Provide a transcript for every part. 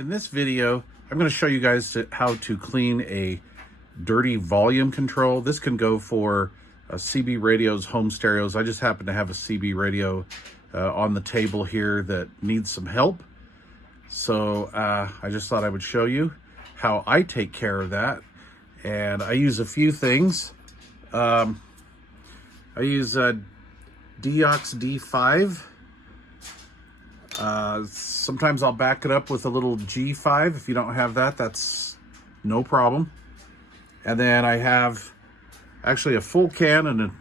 In this video, I'm going to show you guys how to clean a dirty volume control. This can go for CB radios, home stereos. I just happen to have a CB radio on the table here that needs some help. So I just thought I would show you how I take care of that. And I use a few things. I use Deox D5. Sometimes I'll back it up with a little G5. If you don't have that, that's no problem. And then I have actually a full can and an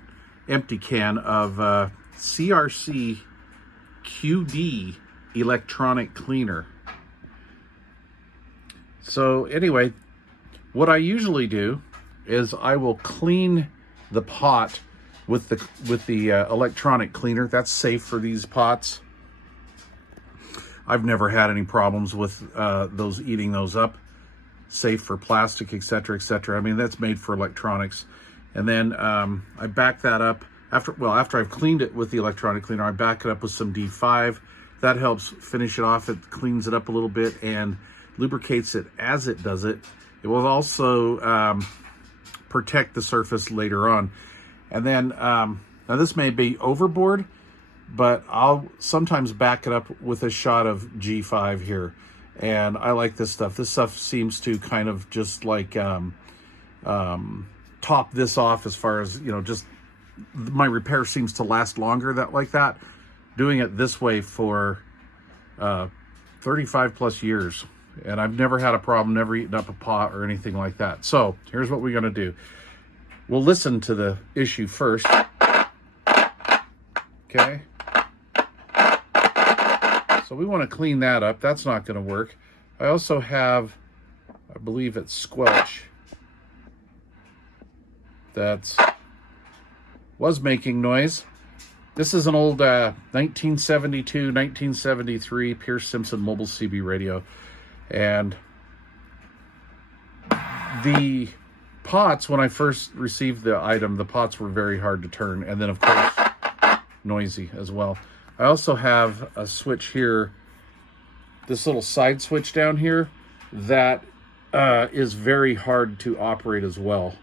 empty can of CRC QD electronic cleaner. So anyway, what I usually do is I will clean the pot with the electronic cleaner. That's safe for these pots. I've never had any problems with those eating those up. Safe for plastic, etc., etc. I mean, that's made for electronics. And then I back that up after I've cleaned it with the electronic cleaner. I back it up with some D5. That helps finish it off. It cleans it up a little bit and lubricates it as it does it. It will also protect the surface later on. And then now this may be overboard, but I'll sometimes back it up with a shot of G5 here. And I like this stuff. This stuff seems to kind of just like top this off as far as, you know, just my repair seems to last longer like that. Doing it this way for 35 plus years. And I've never had a problem, never eaten up a pot or anything like that. So here's what we're gonna do. We'll listen to the issue first. Okay. So we want to clean that up. That's not going to work. I also have, I believe it's squelch. That was making noise. This is an old 1972, 1973 Pierce Simpson mobile CB radio. And the pots, when I first received the item, the pots were very hard to turn. And then, of course, noisy as well. I also have a switch here, this little side switch down here, that is very hard to operate as well.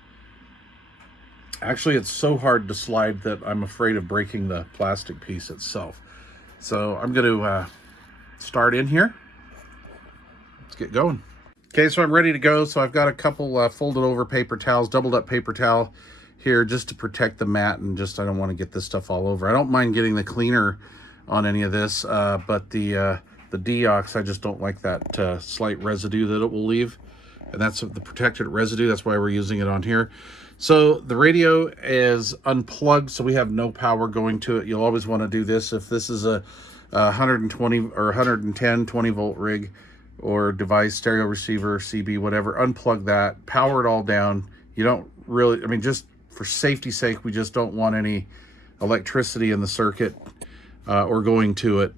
Actually, it's so hard to slide that I'm afraid of breaking the plastic piece itself. So I'm going to start in here. Let's get going. Okay, so I'm ready to go. So I've got a couple folded over paper towels, doubled up paper towel here just to protect the mat, and just I don't want to get this stuff all over. I don't mind getting the cleaner on any of this, but the Deox, I just don't like that slight residue that it will leave, and that's the protected residue. That's why we're using it on here. So the radio is unplugged, so we have no power going to it. You'll always want to do this if this is a 120 or 110 20 volt rig or device, stereo receiver, CB, whatever. Unplug that, power it all down. You don't really, I mean, just for safety's sake, we just don't want any electricity in the circuit or going to it.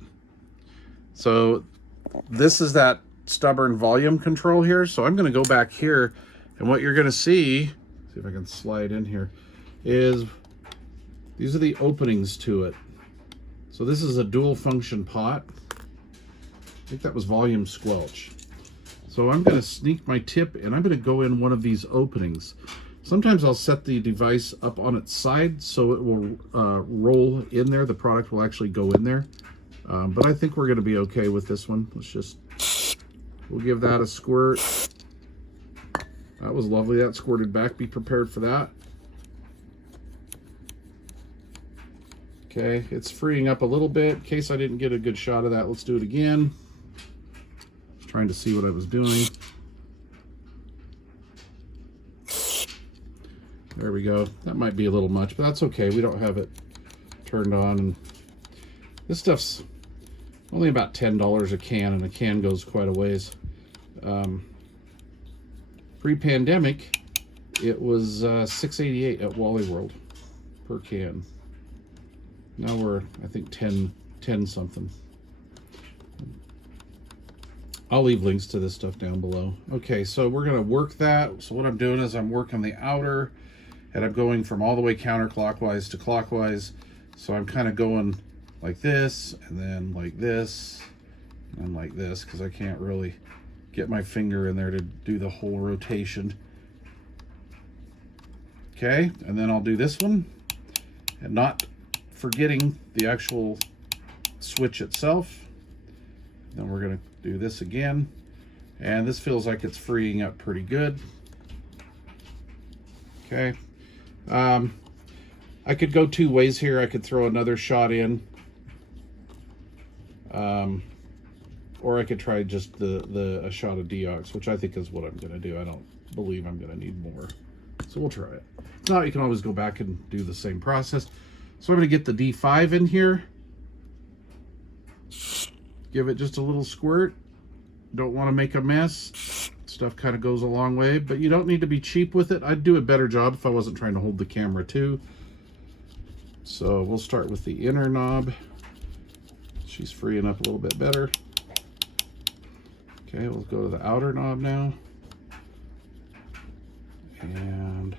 So this is that stubborn volume control here. So I'm going to go back here, and what you're going to see if I can slide in here, is these are the openings to it. So this is a dual function pot. I think that was volume squelch. So I'm going to sneak my tip, and I'm going to go in one of these openings. Sometimes I'll set the device up on its side so it will roll in there. The product will actually go in there. But I think we're going to be okay with this one. We'll give that a squirt. That was lovely. That squirted back. Be prepared for that. Okay, it's freeing up a little bit. In case I didn't get a good shot of that, let's do it again. Trying to see what I was doing. There we go. That might be a little much, but that's okay. We don't have it turned on. And this stuff's only about $10 a can, and a can goes quite a ways. Pre-pandemic, it was $6.88 at Wally World per can. Now we're, I think, 10 something. I'll leave links to this stuff down below. Okay, so we're going to work that. So what I'm doing is I'm working the outer, and I'm going from all the way counterclockwise to clockwise. So I'm kind of going like this, and then like this, and like this, because I can't really get my finger in there to do the whole rotation. Okay, and then I'll do this one, and not forgetting the actual switch itself. Then we're going to do this again, and this feels like it's freeing up pretty good. Okay, I could go two ways here. I could throw another shot in, or I could try just a shot of deox, which I think is what I'm going to do. I don't believe I'm going to need more, so we'll try it. If not, you can always go back and do the same process. So I'm going to get the D5 in here. Give it just a little squirt. Don't want to make a mess. Stuff kind of goes a long way, but you don't need to be cheap with it. I'd do a better job if I wasn't trying to hold the camera too. So we'll start with the inner knob. She's freeing up a little bit better. Okay, we'll go to the outer knob now. And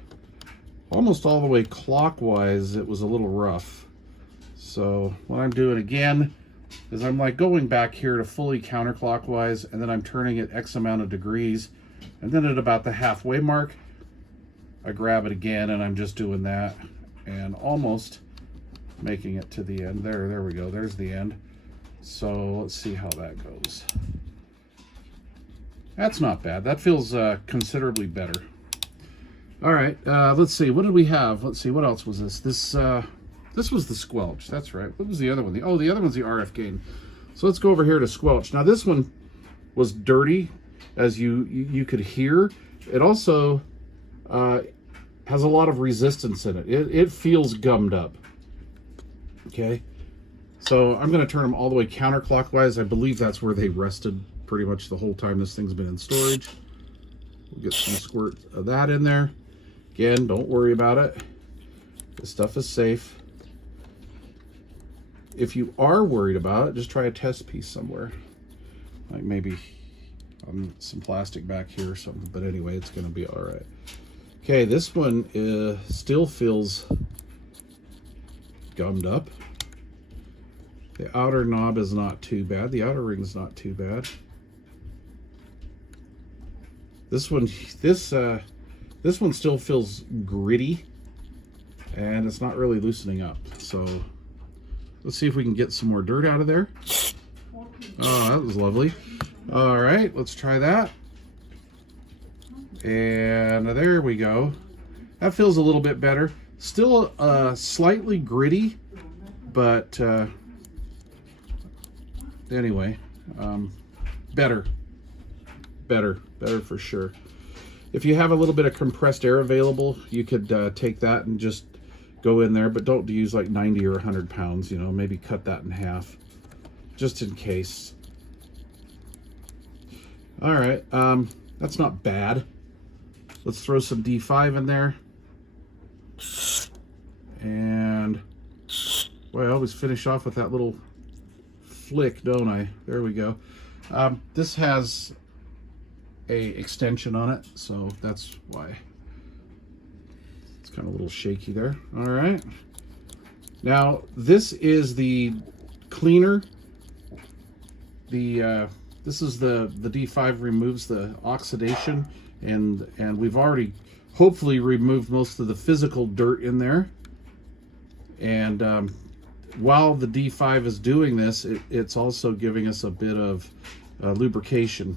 almost all the way clockwise, it was a little rough. So what I'm doing again is I'm like going back here to fully counterclockwise, and then I'm turning it X amount of degrees. And then at about the halfway mark, I grab it again, and I'm just doing that and almost making it to the end. There we go. There's the end. So let's see how that goes. That's not bad. That feels considerably better. All right, let's see. What did we have? Let's see. What else was this? This was the squelch. That's right. What was the other one? The other one's the RF gain. So let's go over here to squelch. Now this one was dirty, as you could hear. It also has a lot of resistance in it. It feels gummed up. Okay, so I'm going to turn them all the way counterclockwise. I believe that's where they rested pretty much the whole time this thing's been in storage. We'll get some squirt of that in there. Again, don't worry about it. This stuff is safe. If you are worried about it, just try a test piece somewhere. Like maybe on some plastic back here or something. But anyway, it's going to be all right. Okay, this one still feels gummed up. The outer knob is not too bad. The outer ring is not too bad. This one still feels gritty, and it's not really loosening up. So let's see if we can get some more dirt out of there. Oh, that was lovely. All right, let's try that. And there we go. That feels a little bit better. Still slightly gritty, but anyway, better for sure. If you have a little bit of compressed air available, you could take that and just go in there, but don't use like 90 or 100 pounds, you know, maybe cut that in half just in case. All right, that's not bad. Let's throw some D5 in there. And boy, I always finish off with that little flick, don't I? There we go. This has a extension on it, so that's why it's kind of a little shaky there. All right, now this is the cleaner. This is the D5 removes the oxidation, and we've already hopefully removed most of the physical dirt in there. And while the D5 is doing this, it's also giving us a bit of lubrication.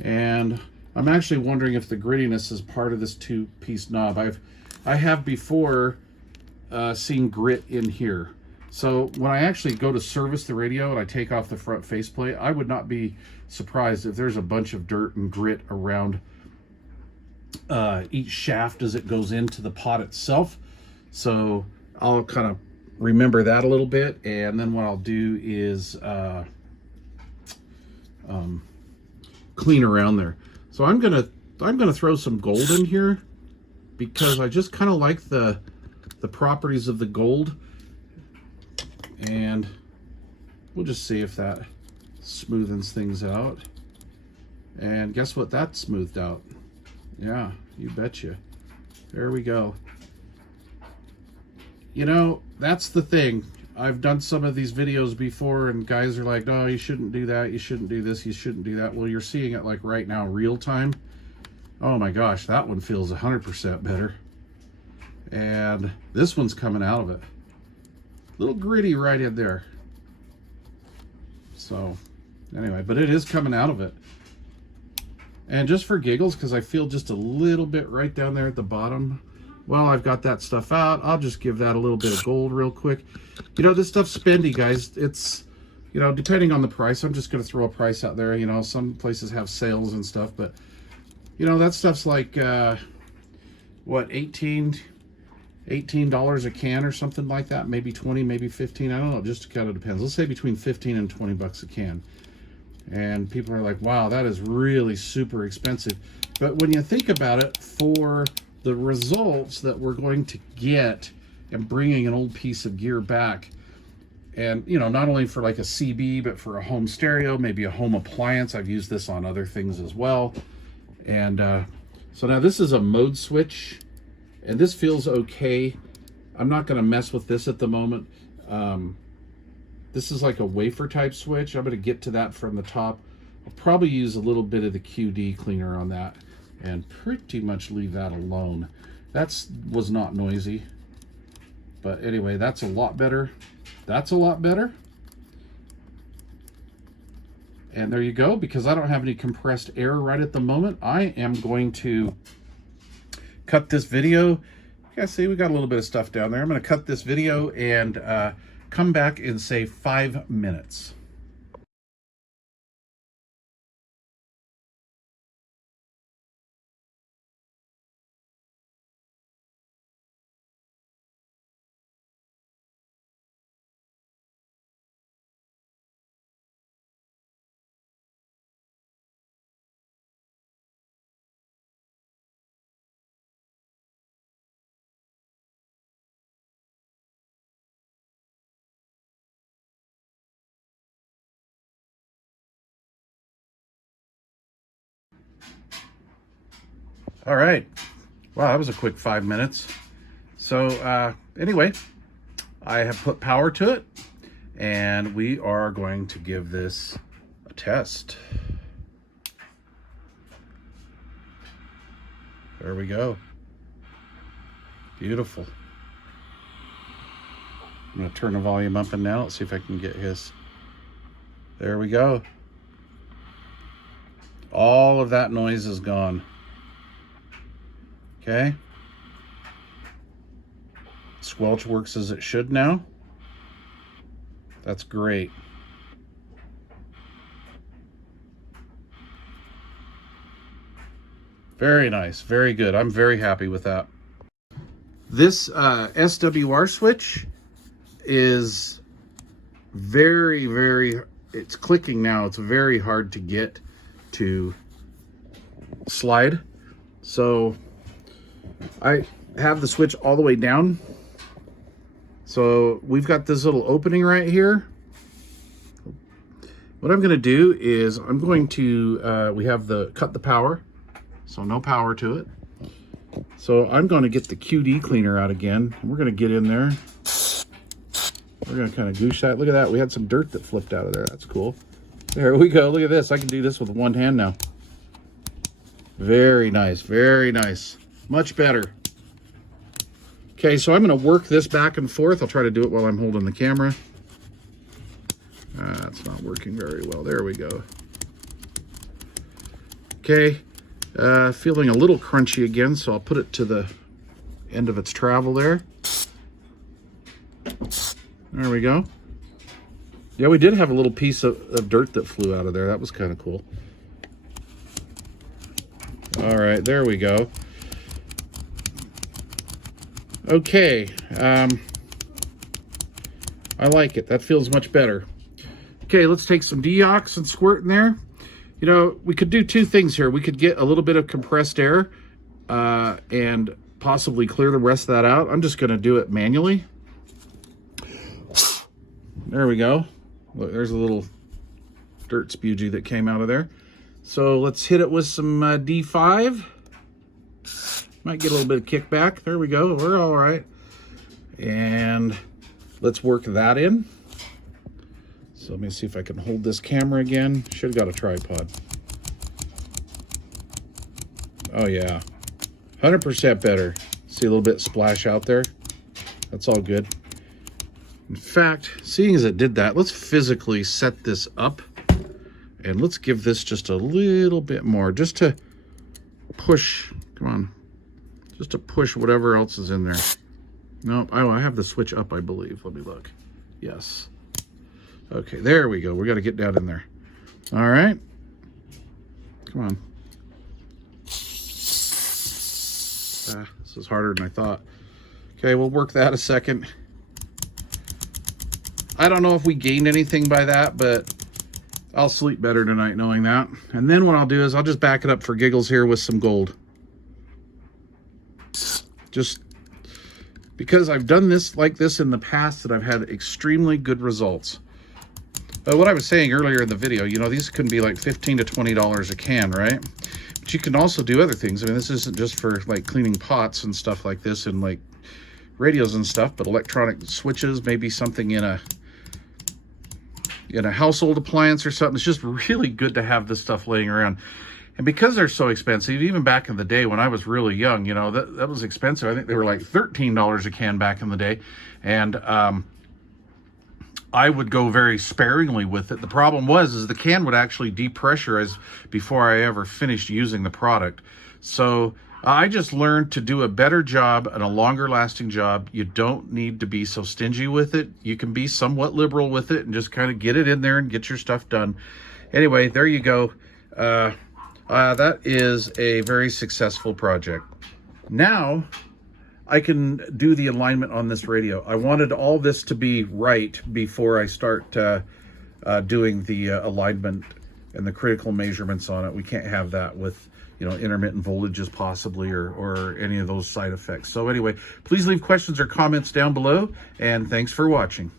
And I'm actually wondering if the grittiness is part of this two-piece knob. I have before seen grit in here. So when I actually go to service the radio and I take off the front faceplate, I would not be surprised if there's a bunch of dirt and grit around each shaft as it goes into the pot itself. So I'll kind of remember that a little bit, and then what I'll do is clean around there. So I'm gonna throw some gold in here because I just kind of like the properties of the gold, and we'll just see if that smoothens things out. And guess what? That smoothed out. Yeah, you betcha. There we go. You know, that's the thing. I've done some of these videos before and guys are like, no, you shouldn't do that, you shouldn't do this, you shouldn't do that. Well, you're seeing it like right now, real time. Oh my gosh, that one feels 100% better. And this one's coming out of it. A little gritty right in there. So anyway, but it is coming out of it. And just for giggles, because I feel just a little bit right down there at the bottom, well, I've got that stuff out. I'll just give that a little bit of gold real quick. You know, this stuff's spendy, guys. It's, you know, depending on the price, I'm just going to throw a price out there. You know, some places have sales and stuff, but, you know, that stuff's like, what, $18 a can or something like that. Maybe 20, maybe 15. I don't know. It just kind of depends. Let's say between 15 and 20 bucks a can. And people are like, wow, that is really super expensive. But when you think about it, for the results that we're going to get and bringing an old piece of gear back, and, you know, not only for like a CB, but for a home stereo, maybe a home appliance. I've used this on other things as well. And so now this is a mode switch, and this feels okay. I'm not going to mess with this at the moment. This is like a wafer type switch. I'm going to get to that from the top. I'll probably use a little bit of the QD cleaner on that and pretty much leave that alone. That was not noisy. But anyway, that's a lot better. That's a lot better. And there you go. Because I don't have any compressed air right at the moment, I am going to cut this video. Yeah, see, we got a little bit of stuff down there. I'm going to cut this video and come back in, say, 5 minutes. All right. Wow, that was a quick 5 minutes. So anyway, I have put power to it, and we are going to give this a test. There we go. Beautiful. I'm going to turn the volume up and down. Let's see if I can get his. There we go. All of that noise is gone. Okay. Squelch works as it should now. That's great. Very nice. Very good. I'm very happy with that. This SWR switch is very, it's clicking now. It's very hard to get to slide. So I have the switch all the way down. So we've got this little opening right here. What I'm going to do is I'm going to, we have the cut the power, so no power to it. So I'm going to get the QD cleaner out again. And we're going to get in there. We're going to kind of goosh that. Look at that. We had some dirt that flipped out of there. That's cool. There we go. Look at this. I can do this with one hand now. Very nice. Very nice. Much better. Okay, so I'm going to work this back and forth. I'll try to do it while I'm holding the camera. That's not working very well. There we go. Okay, feeling a little crunchy again, so I'll put it to the end of its travel there. There we go. Yeah, we did have a little piece of dirt that flew out of there. That was kind of cool. All right, there we go. Okay, I like it. That feels much better. Okay, let's take some deox and squirt in there. You know, we could do two things here. We could get a little bit of compressed air and possibly clear the rest of that out. I'm just going to do it manually. There we go. Look, there's a little dirt spewgie that came out of there. So let's hit it with some D5. Might get a little bit of kickback. There we go. We're all right. And let's work that in. So let me see if I can hold this camera again. Should have got a tripod. Oh yeah, 100% better. See a little bit splash out there? That's all good. In fact, seeing as it did that, let's physically set this up and let's give this just a little bit more, just to push, come on, just to push whatever else is in there. No, oh, I have the switch up, I believe. Let me look. Yes. Okay, there we go. We got to get down in there. All right. Come on. This is harder than I thought. Okay, we'll work that a second. I don't know if we gained anything by that, but I'll sleep better tonight knowing that. And then what I'll do is I'll just back it up for giggles here with some gold. Just because I've done this like this in the past, that I've had extremely good results. What I was saying earlier in the video, you know, these can be like $15 to $20 a can, right? But you can also do other things. I mean, this isn't just for like cleaning pots and stuff like this, and like radios and stuff, but electronic switches, maybe something in a household appliance or something. It's just really good to have this stuff laying around. And because they're so expensive, even back in the day when I was really young, you know, that was expensive. I think they were like $13 a can back in the day. And I would go very sparingly with it. The problem was the can would actually depressurize before I ever finished using the product. So I just learned to do a better job and a longer lasting job. You don't need to be so stingy with it. You can be somewhat liberal with it and just kind of get it in there and get your stuff done. Anyway, there you go. That is a very successful project. Now I can do the alignment on this radio. I wanted all this to be right before I start doing the alignment and the critical measurements on it. We can't have that with, you know, intermittent voltages possibly, or any of those side effects. So anyway, please leave questions or comments down below, and thanks for watching.